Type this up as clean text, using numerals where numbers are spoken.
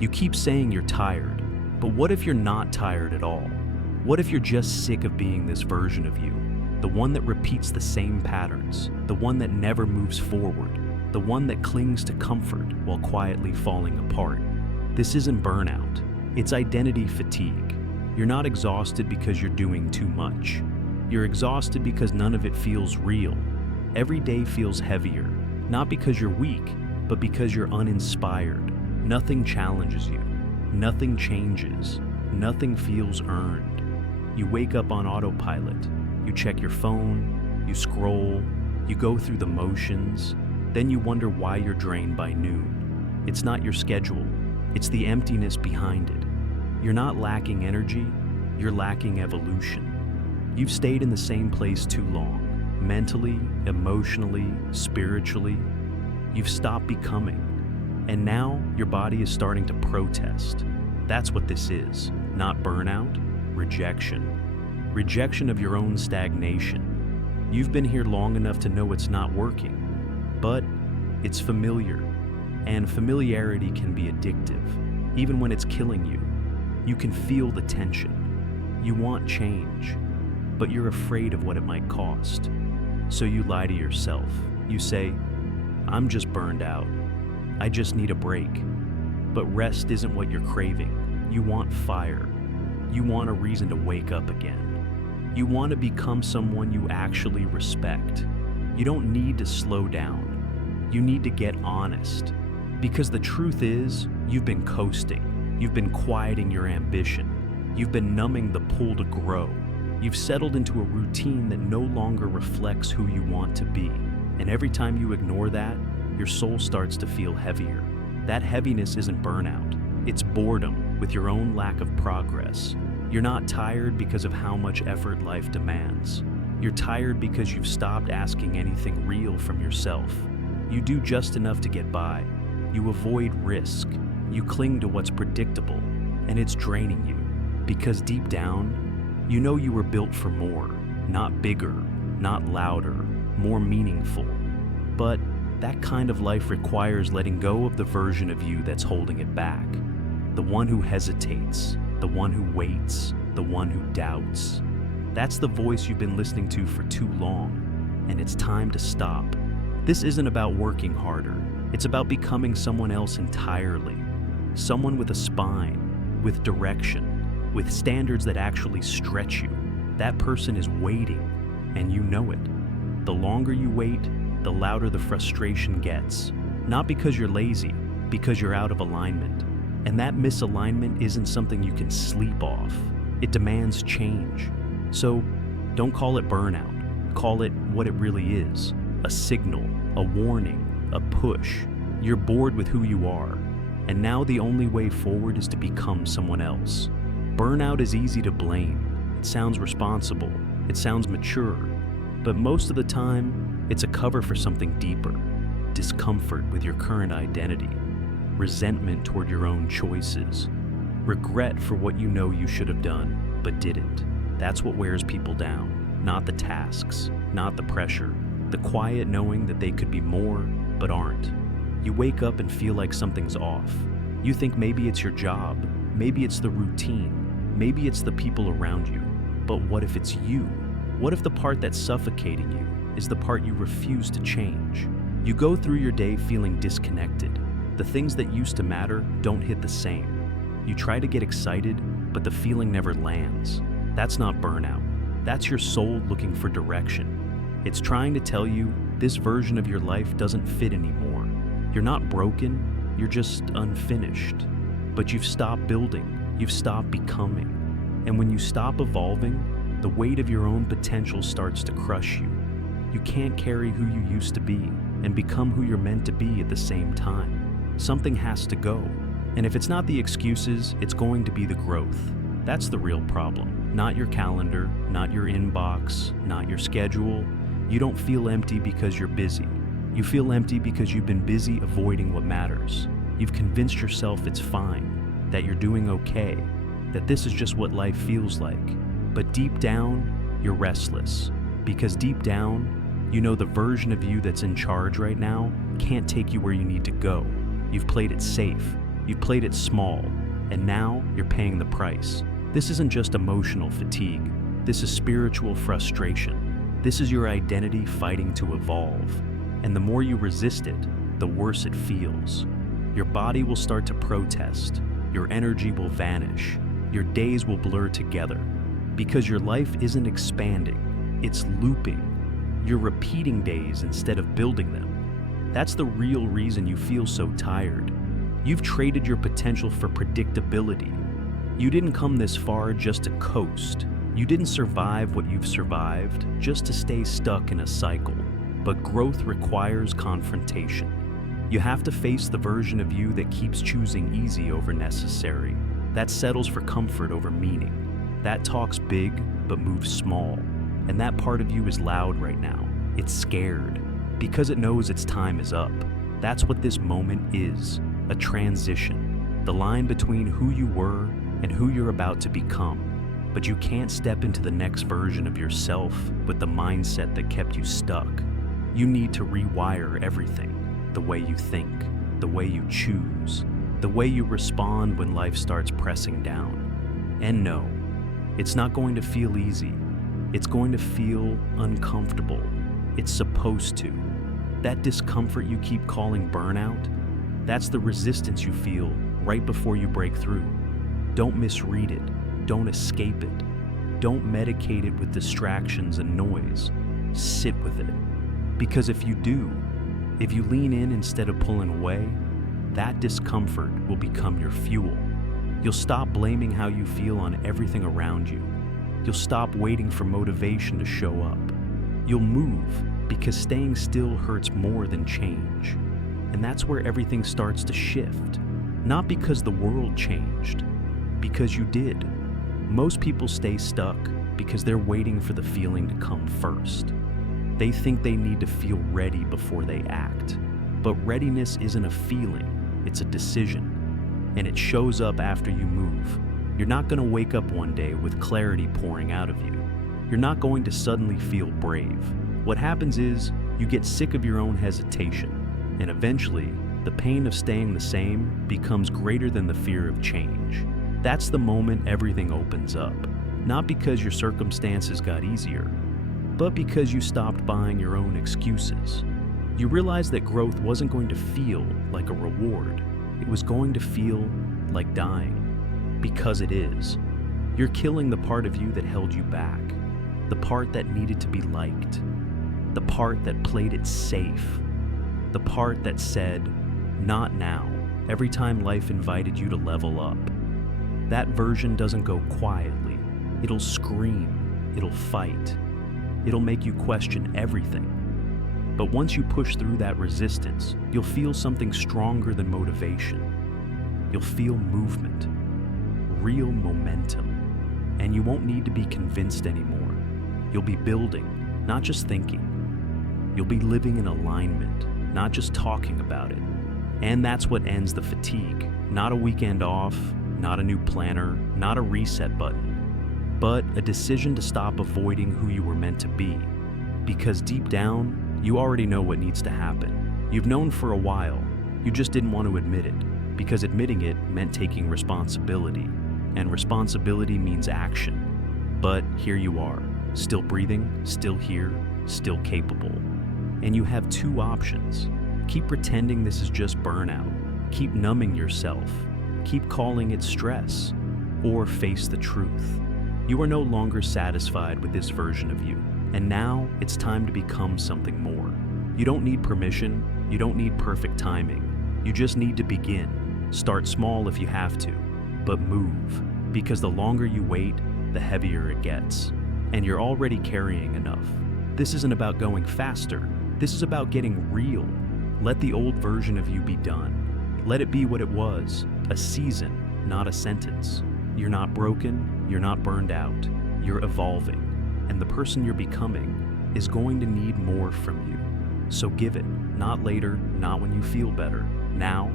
You keep saying you're tired, but what if you're not tired at all? What if you're just sick of being this version of you? The one that repeats the same patterns, the one that never moves forward, the one that clings to comfort while quietly falling apart. This isn't burnout, it's identity fatigue. You're not exhausted because you're doing too much. You're exhausted because none of it feels real. Every day feels heavier, not because you're weak, but because you're uninspired. Nothing challenges you. Nothing changes. Nothing feels earned. You wake up on autopilot. You check your phone. You scroll. You go through the motions. Then you wonder why you're drained by noon. It's not your schedule. It's the emptiness behind it. You're not lacking energy. You're lacking evolution. You've stayed in the same place too long. Mentally, emotionally, spiritually. You've stopped becoming. And now your body is starting to protest. That's what this is, not burnout, rejection. Rejection of your own stagnation. You've been here long enough to know it's not working, but it's familiar, and familiarity can be addictive, even when it's killing you. You can feel the tension. You want change, but you're afraid of what it might cost. So you lie to yourself. You say, I'm just burned out. I just need a break. But rest isn't what you're craving. You want fire. You want a reason to wake up again. You want to become someone you actually respect. You don't need to slow down. You need to get honest. Because the truth is, you've been coasting. You've been quieting your ambition. You've been numbing the pull to grow. You've settled into a routine that no longer reflects who you want to be. And every time you ignore that, your soul starts to feel heavier. That heaviness isn't burnout. It's boredom with your own lack of progress. You're not tired because of how much effort life demands. You're tired because you've stopped asking anything real from yourself. You do just enough to get by. You avoid risk. You cling to what's predictable, and it's draining you. Because deep down, you know you were built for more, not bigger, not louder, more meaningful. But that kind of life requires letting go of the version of you that's holding it back. The one who hesitates, the one who waits, the one who doubts. That's the voice you've been listening to for too long, and it's time to stop. This isn't about working harder. It's about becoming someone else entirely. Someone with a spine, with direction, with standards that actually stretch you. That person is waiting, and you know it. The longer you wait, the louder the frustration gets. Not because you're lazy, because you're out of alignment. And that misalignment isn't something you can sleep off. It demands change. So don't call it burnout. Call it what it really is. A signal, a warning, a push. You're bored with who you are. And now the only way forward is to become someone else. Burnout is easy to blame. It sounds responsible. It sounds mature. But most of the time, it's a cover for something deeper. Discomfort with your current identity. Resentment toward your own choices. Regret for what you know you should have done, but didn't. That's what wears people down. Not the tasks, not the pressure. The quiet knowing that they could be more, but aren't. You wake up and feel like something's off. You think maybe it's your job, maybe it's the routine, maybe it's the people around you. But what if it's you? What if the part that's suffocating you is the part you refuse to change? You go through your day feeling disconnected. The things that used to matter don't hit the same. You try to get excited, but the feeling never lands. That's not burnout. That's your soul looking for direction. It's trying to tell you this version of your life doesn't fit anymore. You're not broken, you're just unfinished. But you've stopped building, you've stopped becoming. And when you stop evolving, the weight of your own potential starts to crush you. You can't carry who you used to be and become who you're meant to be at the same time. Something has to go. And if it's not the excuses, it's going to be the growth. That's the real problem. Not your calendar, not your inbox, not your schedule. You don't feel empty because you're busy. You feel empty because you've been busy avoiding what matters. You've convinced yourself it's fine, that you're doing okay, that this is just what life feels like. But deep down, you're restless. Because deep down, you know the version of you that's in charge right now can't take you where you need to go. You've played it safe. You've played it small, and now you're paying the price. This isn't just emotional fatigue. This is spiritual frustration. This is your identity fighting to evolve. And the more you resist it, the worse it feels. Your body will start to protest. Your energy will vanish. Your days will blur together. Because your life isn't expanding, it's looping. You're repeating days instead of building them. That's the real reason you feel so tired. You've traded your potential for predictability. You didn't come this far just to coast. You didn't survive what you've survived just to stay stuck in a cycle. But growth requires confrontation. You have to face the version of you that keeps choosing easy over necessary, that settles for comfort over meaning, that talks big but moves small. And that part of you is loud right now. It's scared because it knows its time is up. That's what this moment is, a transition, the line between who you were and who you're about to become. But you can't step into the next version of yourself with the mindset that kept you stuck. You need to rewire everything. The way you think, the way you choose, the way you respond when life starts pressing down. And no, it's not going to feel easy. It's going to feel uncomfortable. It's supposed to. That discomfort you keep calling burnout, that's the resistance you feel right before you break through. Don't misread it. Don't escape it. Don't medicate it with distractions and noise. Sit with it. Because if you do, if you lean in instead of pulling away, that discomfort will become your fuel. You'll stop blaming how you feel on everything around you. You'll stop waiting for motivation to show up. You'll move because staying still hurts more than change. And that's where everything starts to shift. Not because the world changed, because you did. Most people stay stuck because they're waiting for the feeling to come first. They think they need to feel ready before they act. But readiness isn't a feeling, it's a decision. And it shows up after you move. You're not going to wake up one day with clarity pouring out of you. You're not going to suddenly feel brave. What happens is you get sick of your own hesitation. And eventually, the pain of staying the same becomes greater than the fear of change. That's the moment everything opens up. Not because your circumstances got easier, but because you stopped buying your own excuses. You realized that growth wasn't going to feel like a reward. It was going to feel like dying. Because it is. You're killing the part of you that held you back. The part that needed to be liked. The part that played it safe. The part that said, "Not now," every time life invited you to level up. That version doesn't go quietly. It'll scream. It'll fight. It'll make you question everything. But once you push through that resistance, you'll feel something stronger than motivation. You'll feel movement, real momentum, and you won't need to be convinced anymore. You'll be building, not just thinking. You'll be living in alignment, not just talking about it. And that's what ends the fatigue. Not a weekend off, not a new planner, not a reset button. But a decision to stop avoiding who you were meant to be. Because deep down, you already know what needs to happen. You've known for a while, you just didn't want to admit it, because admitting it meant taking responsibility, and responsibility means action. But here you are, still breathing, still here, still capable. And you have two options. Keep pretending this is just burnout, keep numbing yourself, keep calling it stress, or face the truth. You are no longer satisfied with this version of you, and now it's time to become something more. You don't need permission, you don't need perfect timing. You just need to begin. Start small if you have to, but move, because the longer you wait, the heavier it gets. And you're already carrying enough. This isn't about going faster, this is about getting real. Let the old version of you be done. Let it be what it was, a season, not a sentence. You're not broken, you're not burned out, you're evolving. And the person you're becoming is going to need more from you. So give it, not later, not when you feel better, now